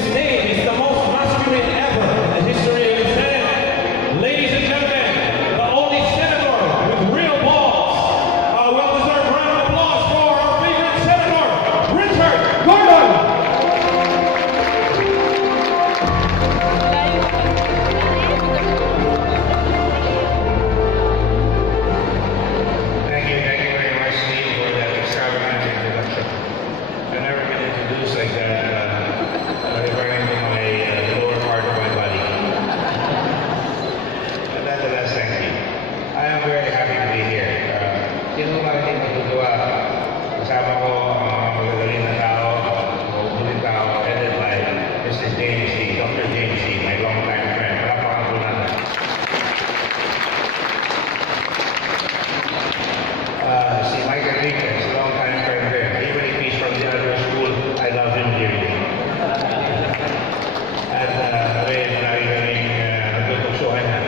His name is the most masculine ever in the history of the Senate. Ladies and gentlemen, the only senator with real balls. A well-deserved round of applause for our favorite senator, Richard Gordon. Thank you very much, Steve, for that extravagant introduction. I've never been introduced like that, referring to my lower part of my body. But nonetheless, thank you. I am very happy to be here. Sino ba hindi matutuwa? Kasama ko ang mga magagaling na tao, mabubuting tao, headed by Mr. James C., Dr. James C., my long-time friend. Palakpakan po natin. Si Mike Enriquez, long-time friend there. Even if he's from the other school, I love him dearly. At rin, nagagaling nagtutuksuhan niya.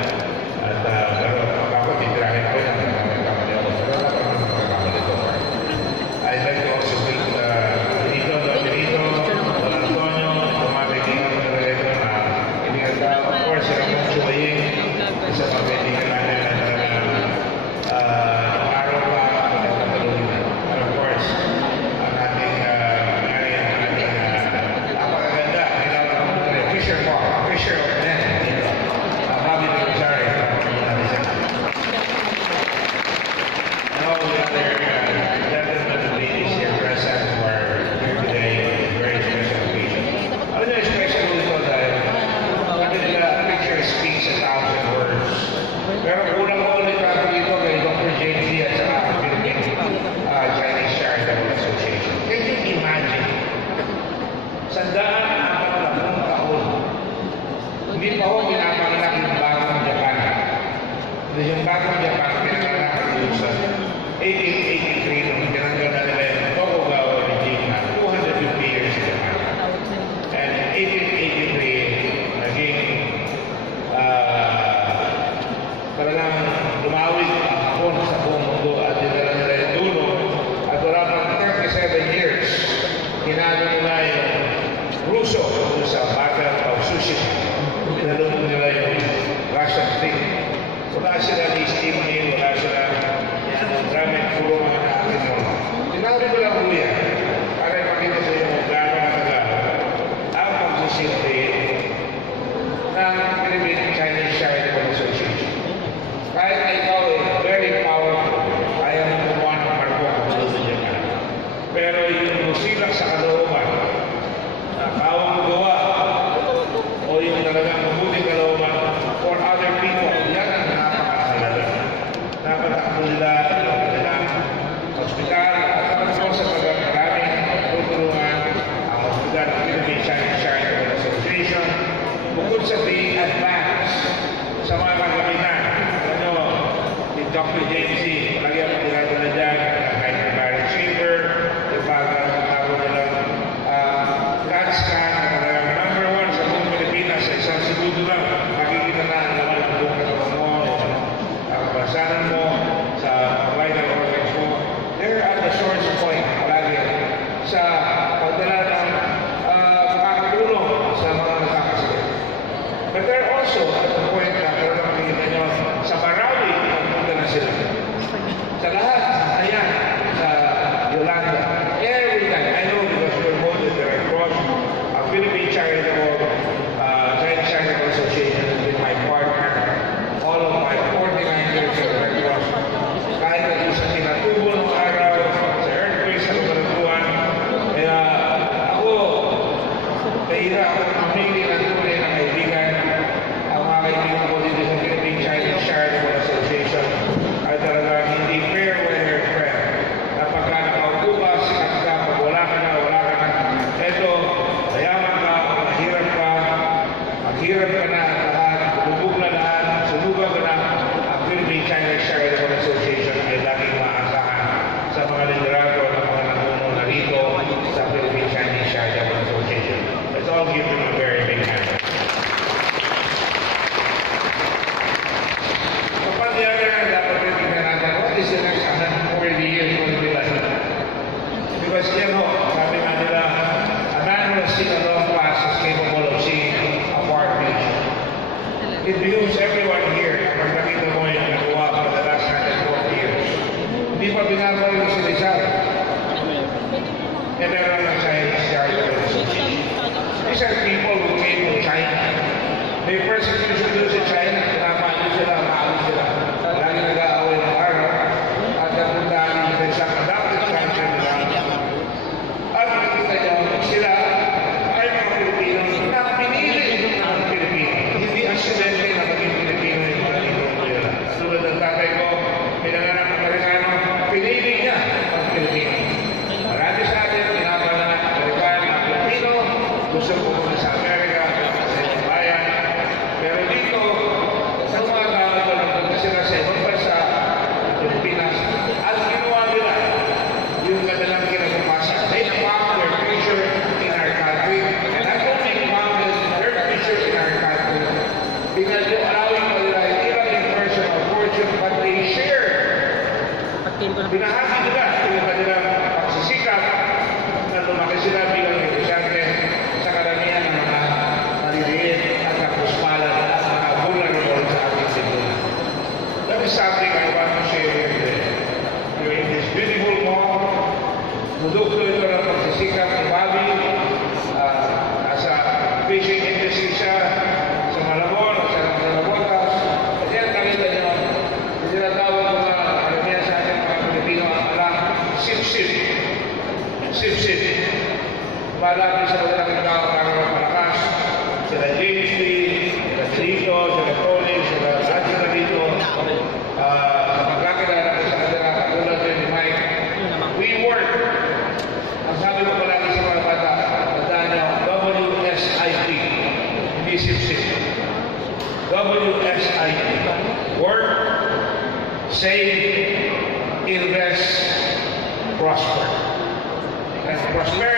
At pero ako, titirahin ako yan. Nagkamali ako. Pero wala pa naman nagkamali ko. I'd like to also thank Benito, Don Benito, Don Antonio, mga kaibigan ko na ito na kaibigan ka. Of course, si Ramon Chumaying, isa mga kaibigan natin na talagang araw pa nagkakalunan. And of course, ang ating napakaganda, Fisher Park, Fisher of Men, Bobby Rosari, and all the other gentlemen and ladies here present who are here today on a very special occasion. Ano na special ito dahil a picture speaks 1,000 words. Pero kulang-kulang ito dito kay Dr. James C. at saka ang Philippine Chinese Charitable Association. Can you imagine? 140 taon. Hindi pa ho pinapanganak yung bagong Japan. Yung bagong Japan, pinanganak yung sa 1883 nung tinanggal na nila yung Tokugawa regime na 250 years in Japan. And 1883, naging talagang lumawig ang Hapon sa buong mundo at dinala nila yung dulo. At wala pang 37 years, hinalo nila yung Russo sa Battle of Tsushima. Pinalunod nila yung Russian fleet. Wala sila ni Steve Hill, wala sila Ramen, puro mga naakin mo. Tinawag ko lang po yan para ipakita sa iyo kung gano'n katagal ang pagsisilbi ng Philippine Chinese Charitable Association. Kahit na ikaw very powerful, ayaw mo gumawa ng marko kung ano sa Japan. Pero yung musilak sa kalooban, na kawang gawa, o yung talagang mabuting kalooban for other people, yan ang napakahalaga. Napatakbo nila ang kanilang hospital at tapos sa pagkakaraming tutulungan ang hospital ng Philippine Chinese Charitable Association bukod sa being advanced sa mga kagamitan. Si Dr. James C. Palagi ang tinatala dyan, kahit na marriage chamber, yung pagkakatago nilang CAT scan, na talagang number 1 sa buong Pilipinas, sa isang segundo lang, makikita na ang laman ng buong katawan mo, ang kabasanan mo, sa vital organs mo. They're at the source point, palagi, sa pagdala ng makakatulong sa mga nakakasakit. But they're also at the point na talagang makikita nyo, sa Marawi, nagpunta na sila. Sa lahat, ayan, sa Yolanda. Every time, I know because we're both in the Red Cross, ang Philippine Charitable Chinese Charitable Association has been my partner all of my 49 years in the Red Cross. Kahit na sa pinatubo ng araw, sa earthquake, sa lumalantuan, kaya ako, kahira ako mamili ng tunay ng kaibigan. Ang mga kaibigan ko dito sa Philippine Chinese Charitable Association ay talaga hindi fair weather friend. Na pagka nakaupo ka, sikat ka, pag wala ka na, eto, mayaman ka, mahirap ka, maghirap ka na lahat, bubog na lahat, sunugan ka na, ang Philippine Chinese Charitable Association ay laging maasahan sa mga liderato ng mga nanuno na rito sa Philippine Chinese Charitable Association. Let's all give them a very big hand. binahagi nila yung kanilang pagsisikap na lumaki sila bilang negosyante sa karamihan ng mga maliliit at kapuspalan at mga vulnerable sa ating lipunan. That is something I want to share with you. During this beautiful mall, produkto ito ng pagsisikap ni Bobby. Nasa fishing industry siya sa Malabon, sa Malabotas. At yan, nakita nyo, tinatawag ko na karamihan sa ating mga Pilipino ang alam, sip-sip. Sip-sip. Malapit sa mga nakikita para mapalakas. Sila James Lee, sila Trito, sila Tony, sila Radyo na dito. Magkakilala ko sa kanila, katulad yun ni Mike. We work. Ang sabi ko palagi sa mga bata, tandaan nyo, WSIP. Hindi sip-sip. WSIP. Work, save, invest, prosper. And prosperity